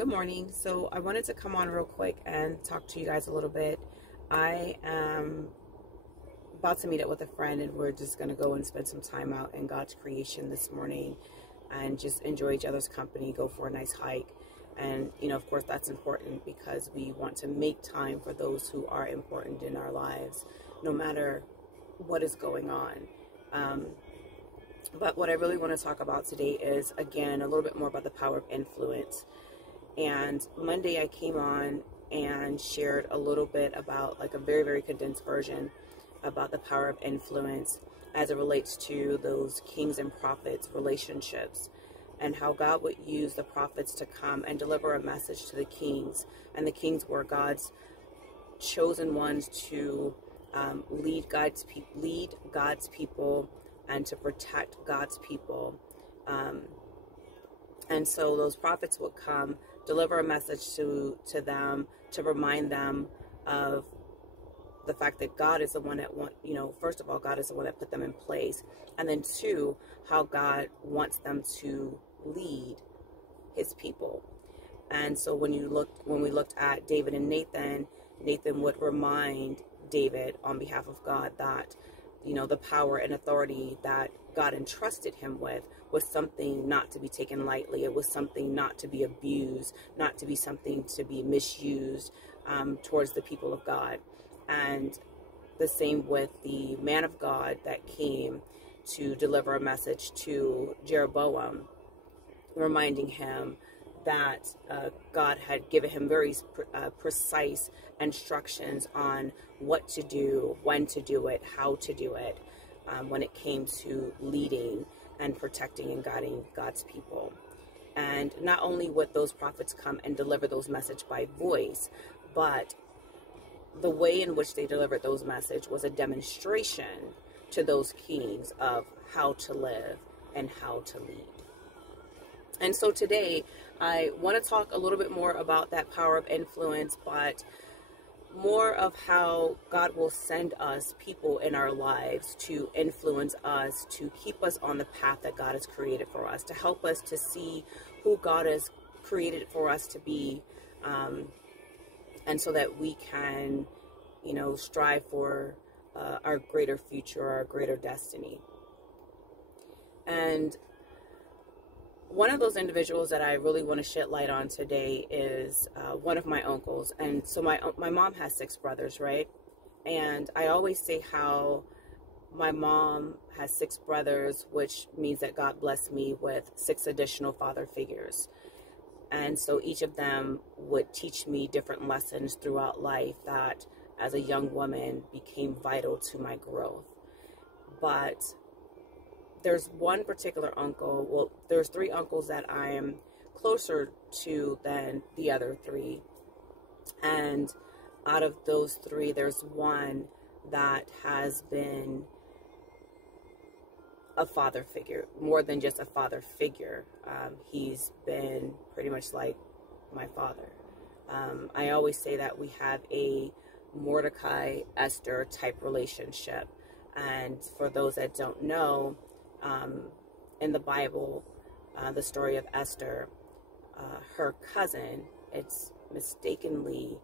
Good morning. So I wanted to come on real quick and talk to you guys a little bit. I am about to meet up with a friend, and we're just going to go and spend some time out in God's creation this morning and just enjoy each other's company, go for a nice hike. And, of course, that's important because we want to make time for those who are important in our lives, no matter what is going on. But what I really want to talk about today is, again, a little bit more about the power of influence. And Monday I came on and shared a little bit about, like, a very, very condensed version about the power of influence as it relates to those kings and prophets relationships, and how God would use the prophets to come and deliver a message to the kings. And the kings were God's chosen ones to lead God's people and to protect God's people. And so those prophets would come, deliver a message to them, to remind them of the fact that God is the one that first of all, God is the one that put them in place. And then two, how God wants them to lead his people. And so when we looked at David and Nathan would remind David on behalf of God that, the power and authority that God entrusted him with was something not to be taken lightly. It was something not to be abused, not to be something to be misused towards the people of God. And the same with the man of God that came to deliver a message to Jeroboam, reminding him that God had given him very precise instructions on what to do, when to do it, how to do it, when it came to leading and protecting and guiding God's people. And not only would those prophets come and deliver those messages by voice, but the way in which they delivered those messages was a demonstration to those kings of how to live and how to lead. And so today, I want to talk a little bit more about that power of influence, but more of how God will send us people in our lives to influence us, to keep us on the path that God has created for us, to help us to see who God has created for us to be, and so that we can, strive for our greater future, our greater destiny. And one of those individuals that I really want to shed light on today is one of my uncles. And so my mom has 6 brothers, right? And I always say how my mom has 6 brothers, which means that God blessed me with 6 additional father figures. And so each of them would teach me different lessons throughout life that, as a young woman, became vital to my growth. But there's one particular uncle, well, there's 3 uncles that I am closer to than the other 3. And out of those 3, there's one that has been a father figure, more than just a father figure. He's been pretty much like my father. I always say that we have a Mordecai-Esther type relationship. And for those that don't know, in the Bible, the story of Esther, her cousin, it's mistakenly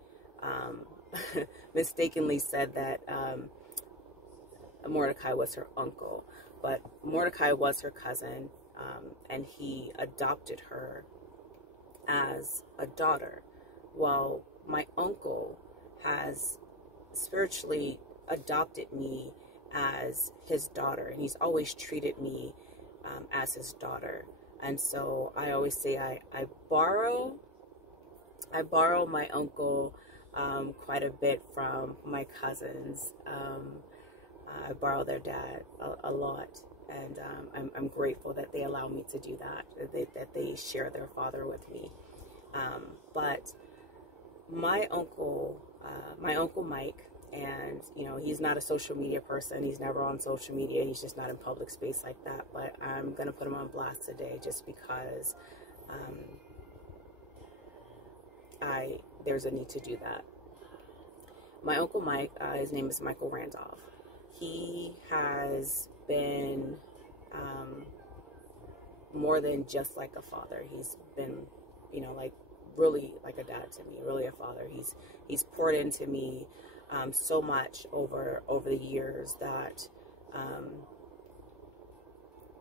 said that Mordecai was her uncle, but Mordecai was her cousin, and he adopted her as a daughter. Well, my uncle has spiritually adopted me as his daughter, and he's always treated me as his daughter. And so I always say I borrow my uncle quite a bit from my cousins. I borrow their dad a lot, and I'm grateful that they allow me to do that they share their father with me. But my uncle Mike, and he's not a social media person. He's never on social media. He's just not in public space like that. But I'm gonna put him on blast today just because there's a need to do that. My uncle Mike, his name is Michael Randolph. He has been more than just like a father. He's been, like really like a dad to me, really a father. He's poured into me so much over the years that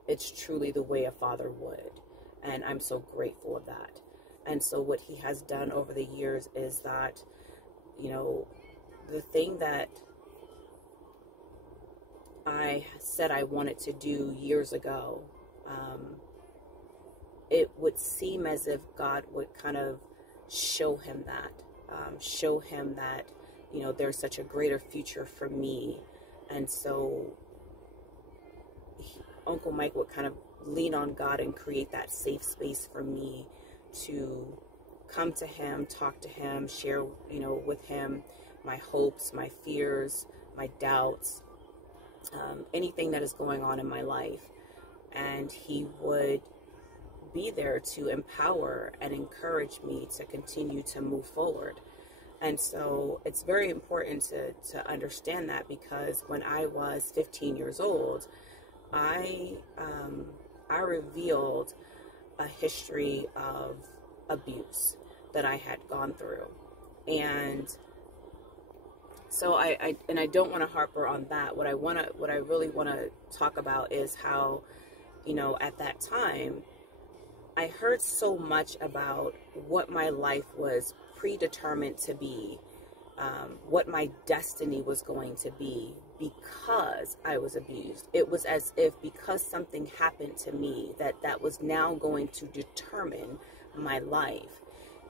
it's truly the way a father would, and I'm so grateful of that. And so what he has done over the years is that, you know, the thing that I said I wanted to do years ago, it would seem as if God would kind of show him that, you know, there's such a greater future for me. And so Uncle Mike would kind of lean on God and create that safe space for me to come to him, talk to him, share, you know, with him my hopes, my fears, my doubts, anything that is going on in my life. And he would be there to empower and encourage me to continue to move forward. And so it's very important to understand that, because when I was 15 years old, I revealed a history of abuse that I had gone through. And so I don't want to harper on that. What I really want to talk about is how, you know, at that time, I heard so much about what my life was predetermined to be, what my destiny was going to be, because I was abused. It was as if because something happened to me that was now going to determine my life.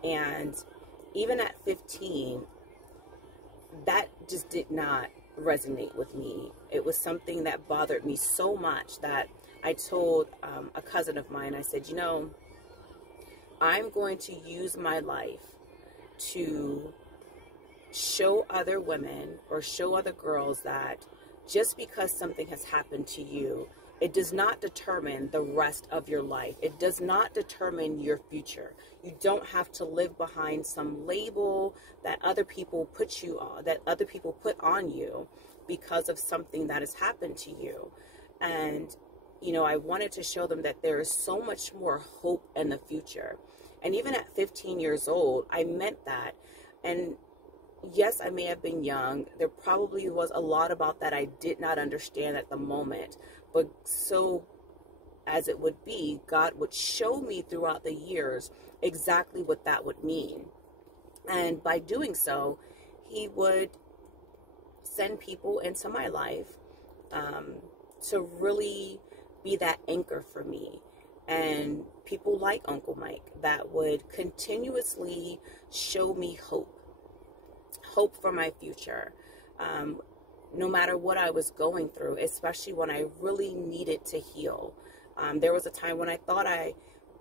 And even at 15, that just did not resonate with me. It was something that bothered me so much that I told a cousin of mine, I said, you know, I'm going to use my life to show other women or show other girls that just because something has happened to you, it does not determine the rest of your life. It does not determine your future. You don't have to live behind some label that other people put you on, that other people put on you because of something that has happened to you. And, you know, I wanted to show them that there is so much more hope in the future. And even at 15 years old, I meant that. And yes, I may have been young. There probably was a lot about that I did not understand at the moment. But so as it would be, God would show me throughout the years exactly what that would mean. And by doing so, he would send people into my life to really be that anchor for me. And people like Uncle Mike that would continuously show me hope for my future, no matter what I was going through, especially when I really needed to heal. There was a time when I thought I,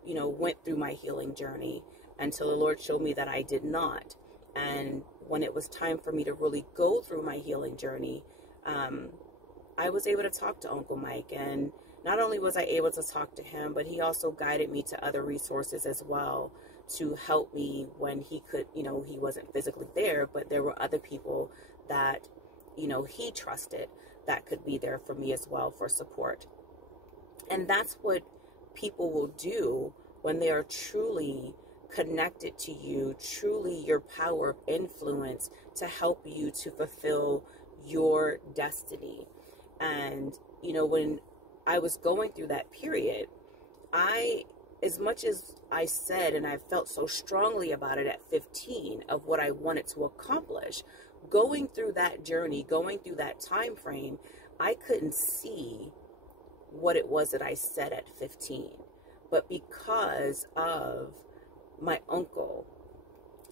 you know, went through my healing journey until the Lord showed me that I did not. And when it was time for me to really go through my healing journey, I was able to talk to Uncle Mike. And not only was I able to talk to him, but he also guided me to other resources as well to help me when he could, you know, he wasn't physically there, but there were other people that, you know, he trusted that could be there for me as well for support. And that's what people will do when they are truly connected to you, truly your power of influence to help you to fulfill your destiny. And, you know, when I was going through that period, as much as I said, and I felt so strongly about it at 15 of what I wanted to accomplish, going through that journey, going through that time frame, I couldn't see what it was that I said at 15. But because of my uncle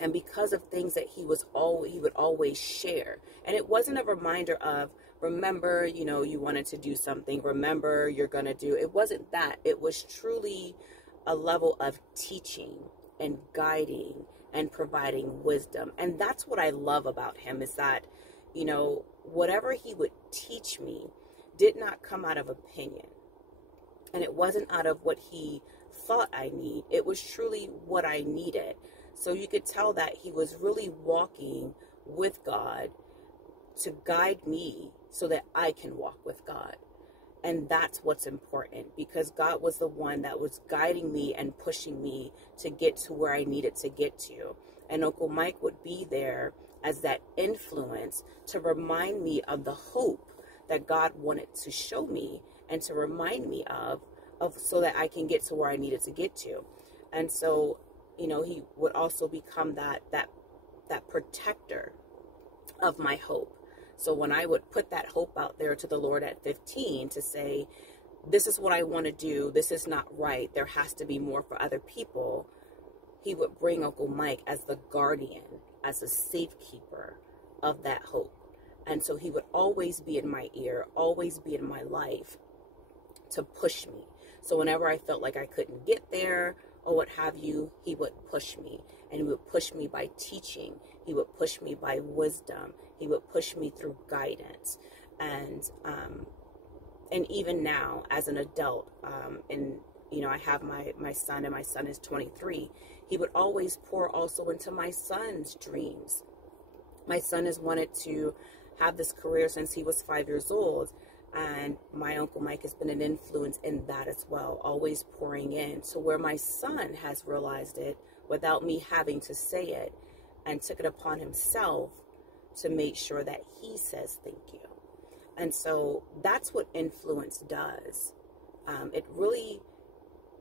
and because of things that he would always share, and it wasn't a reminder of, remember, you know, you wanted to do something, remember, you're going to do, it wasn't that. It was truly a level of teaching and guiding and providing wisdom. And that's what I love about him, is that, you know, whatever he would teach me did not come out of opinion. And it wasn't out of what he thought I need. It was truly what I needed. So you could tell that he was really walking with God to guide me so that I can walk with God. And that's what's important, because God was the one that was guiding me and pushing me to get to where I needed to get to. And Uncle Mike would be there as that influence to remind me of the hope that God wanted to show me and to remind me of so that I can get to where I needed to get to. And so, he would also become that protector of my hope. So when I would put that hope out there to the Lord at 15 to say, this is what I want to do, this is not right, there has to be more for other people, he would bring Uncle Mike as the guardian, as a safekeeper of that hope. And so he would always be in my ear, always be in my life to push me. So whenever I felt like I couldn't get there or what have you, he would push me. And he would push me by teaching. He would push me by wisdom. He would push me through guidance. And even now, as an adult, I have my son, and my son is 23. He would always pour also into my son's dreams. My son has wanted to have this career since he was 5 years old. And my Uncle Mike has been an influence in that as well, always pouring in. So where my son has realized it without me having to say it, and took it upon himself to make sure that he says thank you. And so that's what influence does. It really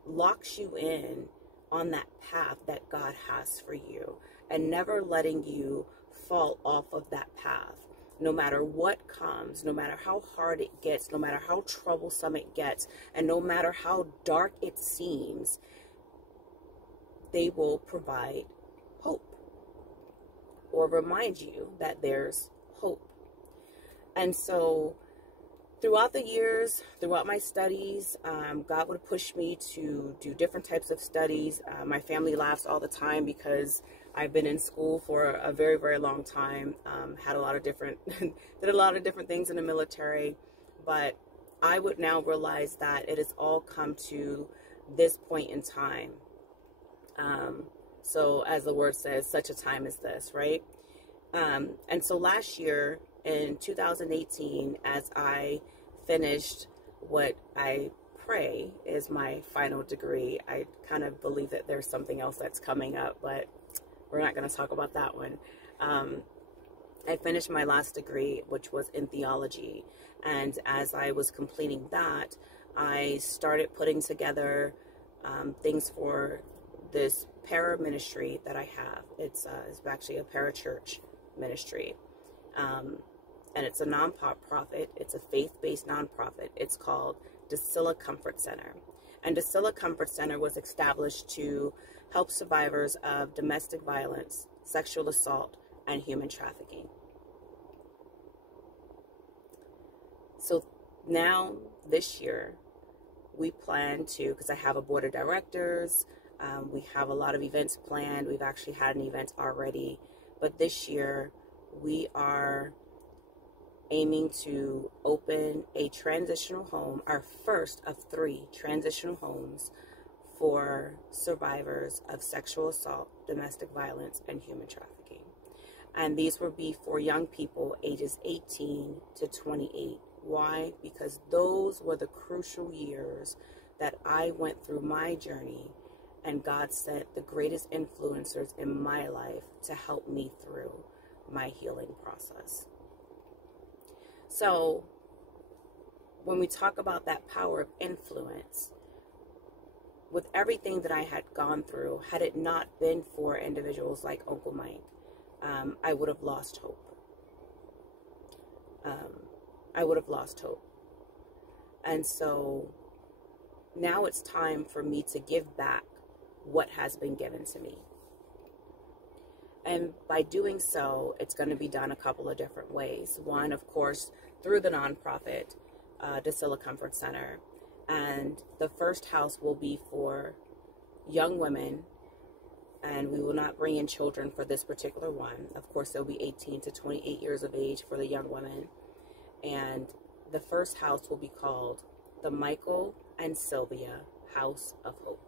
locks you in on that path that God has for you, and never letting you fall off of that path. No matter what comes, no matter how hard it gets, no matter how troublesome it gets, and no matter how dark it seems, they will provide hope or remind you that there's hope. And so throughout the years, throughout my studies, God would push me to do different types of studies. My family laughs all the time because I've been in school for a very, very long time, had a lot of different, did a lot of different things in the military, but I would now realize that it has all come to this point in time. So as the word says, such a time as this, right? And so last year in 2018, as I finished what I pray is my final degree, I kind of believe that there's something else that's coming up, but we're not going to talk about that one. I finished my last degree, which was in theology. And as I was completing that, I started putting together things for this para ministry that I have. It's actually a parachurch ministry. And it's a non-profit. It's a faith-based nonprofit. It's called Dacilla Comfort Center. And Dacilla Comfort Center was established to help survivors of domestic violence, sexual assault, and human trafficking. So now, this year, we plan to, because I have a board of directors, we have a lot of events planned. We've actually had an event already. But this year, we are aiming to open a transitional home, our first of 3 transitional homes for survivors of sexual assault, domestic violence, and human trafficking. And these will be for young people ages 18 to 28. Why? Because those were the crucial years that I went through my journey, and God sent the greatest influencers in my life to help me through my healing process. So when we talk about that power of influence, with everything that I had gone through, had it not been for individuals like Uncle Mike, I would have lost hope. I would have lost hope. And so now it's time for me to give back what has been given to me. And by doing so, it's going to be done a couple of different ways. One, of course, through the nonprofit, Dacilla Comfort Center. And the first house will be for young women, and we will not bring in children for this particular one. Of course, they'll be 18 to 28 years of age for the young women. And the first house will be called the Michael and Sylvia House of Hope.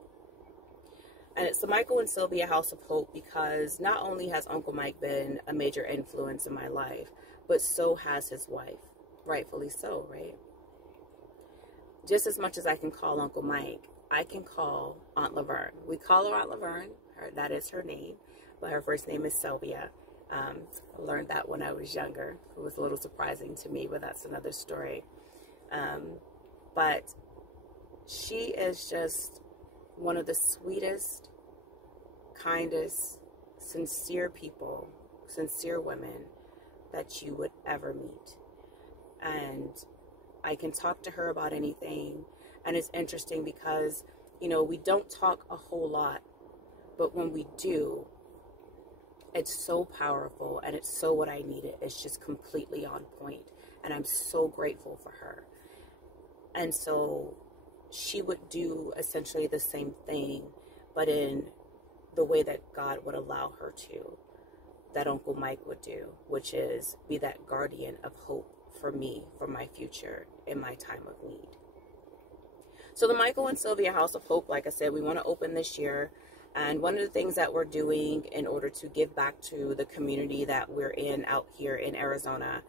And it's the Michael and Sylvia House of Hope because not only has Uncle Mike been a major influence in my life, but so has his wife. Rightfully so, right? just as much as I can call Uncle Mike, I can call Aunt Laverne. We call her Aunt Laverne. That is her name, but her first name is Sylvia. I learned that when I was younger. It was a little surprising to me, but that's another story. But she is just one of the sweetest, kindest, sincere people, sincere women that you would ever meet. And I can talk to her about anything. And it's interesting because, you know, we don't talk a whole lot, but when we do, it's so powerful and it's so what I needed. It's just completely on point. And I'm so grateful for her. And so she would do essentially the same thing, but in the way that God would allow her to, that Uncle Mike would do, which is be that guardian of hope for me, for my future, in my time of need. So the Michael and Sylvia House of Hope, like I said, we want to open this year. And one of the things that we're doing in order to give back to the community that we're in out here in Arizona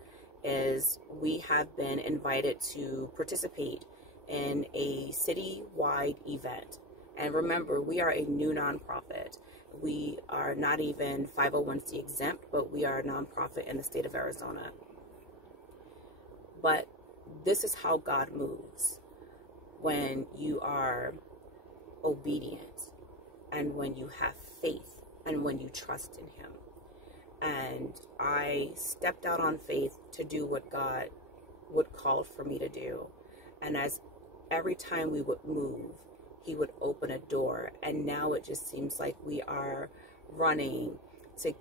is we have been invited to participate in a city-wide event. And remember, we are a new nonprofit. We are not even 501c exempt, but we are a nonprofit in the state of Arizona. But this is how God moves when you are obedient and when you have faith and when you trust in Him. And I stepped out on faith to do what God would call for me to do. And as every time we would move, He would open a door. And now it just seems like we are running to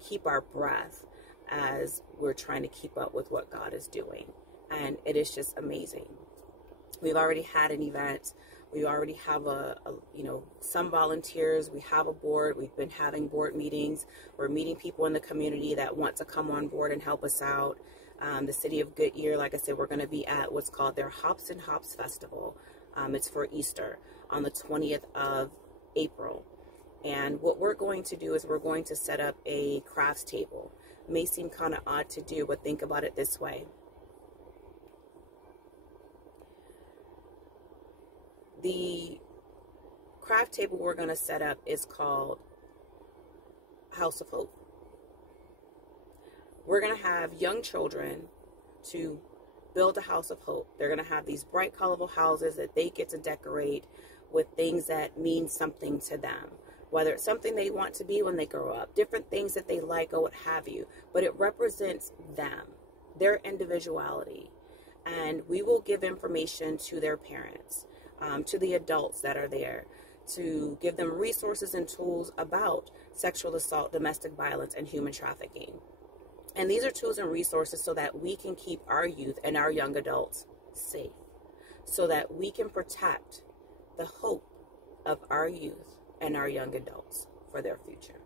keep our breath as we're trying to keep up with what God is doing. And it is just amazing. We've already had an event. We already have some volunteers. We have a board. We've been having board meetings. We're meeting people in the community that want to come on board and help us out. The city of Goodyear, like I said, we're going to be at what's called their Hops and Hops Festival. It's for Easter on the 20th of April. And what we're going to do is we're going to set up a crafts table. It may seem kind of odd to do, but think about it this way. The craft table we're going to set up is called House of Hope. We're going to have young children to build a house of hope. They're going to have these bright, colorful houses that they get to decorate with things that mean something to them. Whether it's something they want to be when they grow up, different things that they like or what have you. But it represents them, their individuality. And we will give information to their parents, to the adults that are there, to give them resources and tools about sexual assault, domestic violence, and human trafficking. And these are tools and resources so that we can keep our youth and our young adults safe, so that we can protect the hope of our youth and our young adults for their future.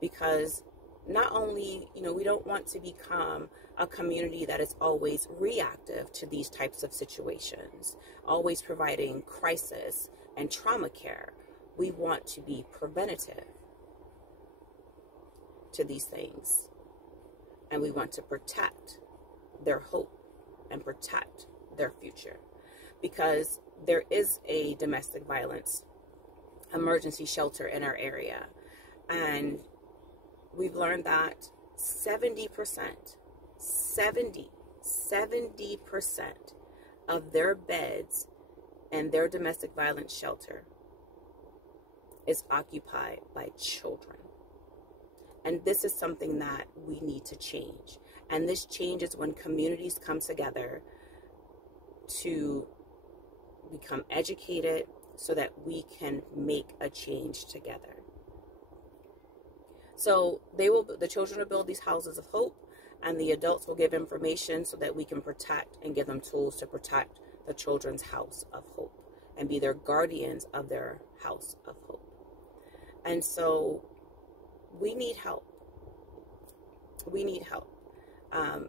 Because not only, we don't want to become a community that is always reactive to these types of situations, always providing crisis and trauma care. We want to be preventative to these things. And we want to protect their hope and protect their future. Because there is a domestic violence emergency shelter in our area. And we've learned that 70% of their beds in their domestic violence shelter is occupied by children. And this is something that we need to change. And this changes when communities come together to become educated so that we can make a change together. So the children will build these houses of hope, and the adults will give information so that we can protect and give them tools to protect the children's house of hope and be their guardians of their house of hope. And so we need help. We need help.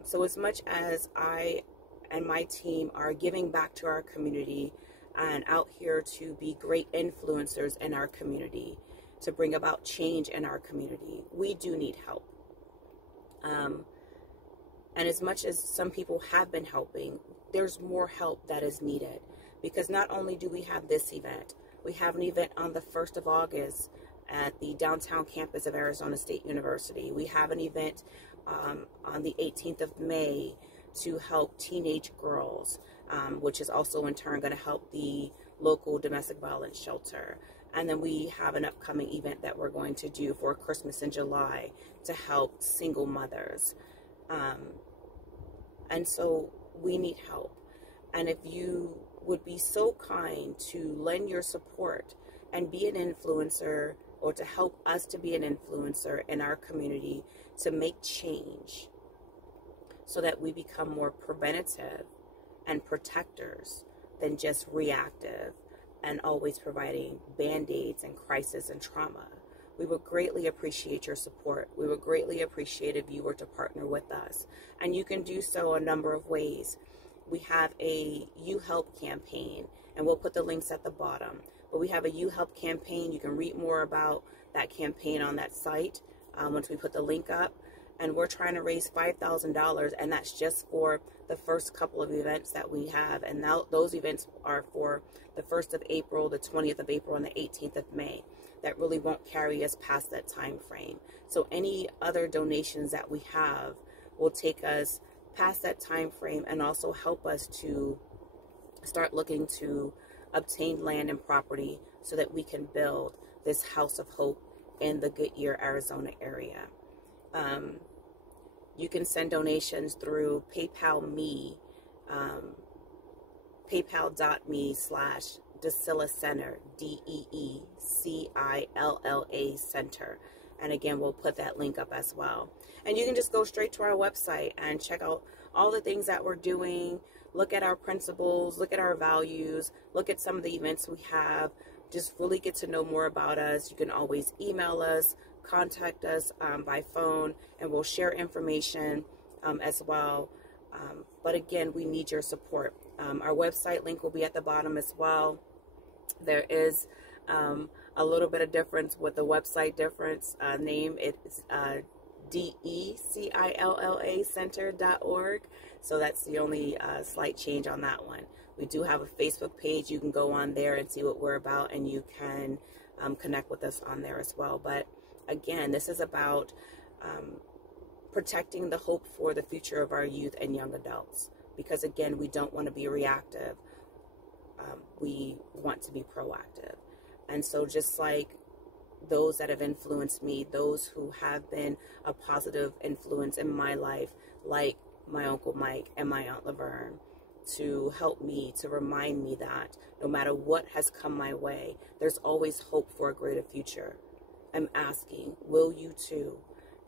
So as much as I and my team are giving back to our community and out here to be great influencers in our community, to bring about change in our community, we do need help. And as much as some people have been helping, there's more help that is needed, because not only do we have this event, we have an event on the 1st of August at the downtown campus of Arizona State University. We have an event on the 18th of May to help teenage girls, which is also in turn going to help the local domestic violence shelter. And then we have an upcoming event that we're going to do for Christmas in July to help single mothers. And so we need help. And if you would be so kind to lend your support and be an influencer, or to help us to be an influencer in our community to make change so that we become more preventative and protectors than just reactive and always providing band-aids and crisis and trauma. We would greatly appreciate your support. We would greatly appreciate if you were to partner with us. And you can do so a number of ways. We have a You Help campaign, and we'll put the links at the bottom. But we have a You Help campaign. You can read more about that campaign on that site once we put the link up. And we're trying to raise $5,000, and that's just for the first couple of events that we have. And now those events are for the 1st of April, the 20th of April, and the 18th of May. That really won't carry us past that time frame. So any other donations that we have will take us past that time frame and also help us to start looking to obtain land and property so that we can build this house of hope in the Goodyear, Arizona area. You can send donations through PayPal me, paypal.me/Deecilla Center, DEECILLA Center. And again, we'll put that link up as well. And you can just go straight to our website and check out all the things that we're doing. Look at our principles, look at our values, look at some of the events we have. Just really get to know more about us. You can always email us, contact us by phone, and we'll share information as well. But again, we need your support. Our website link will be at the bottom as well. There is a little bit of difference with the website name. It's DECILLA Center.org. So that's the only slight change on that one. We do have a Facebook page. You can go on there and see what we're about, and you can connect with us on there as well. But again, this is about protecting the hope for the future of our youth and young adults. Because again, we don't want to be reactive. We want to be proactive. And so just like those that have influenced me, those who have been a positive influence in my life, like my Uncle Mike and my Aunt Laverne, to help me, to remind me that no matter what has come my way, there's always hope for a greater future. I'm asking, will you too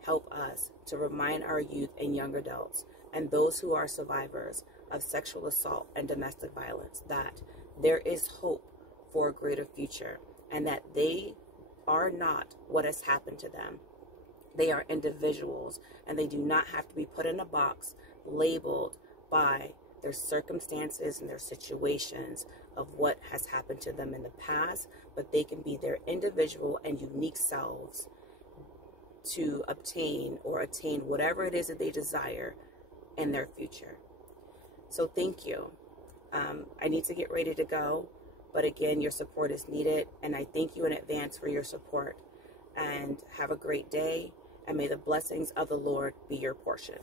help us to remind our youth and young adults and those who are survivors of sexual assault and domestic violence that there is hope for a greater future, and that they are not what has happened to them. They are individuals, and they do not have to be put in a box, labeled by their circumstances and their situations of what has happened to them in the past, but they can be their individual and unique selves to obtain or attain whatever it is that they desire in their future. So thank you. I need to get ready to go, but again, your support is needed, and I thank you in advance for your support. And have a great day, and may the blessings of the Lord be your portion.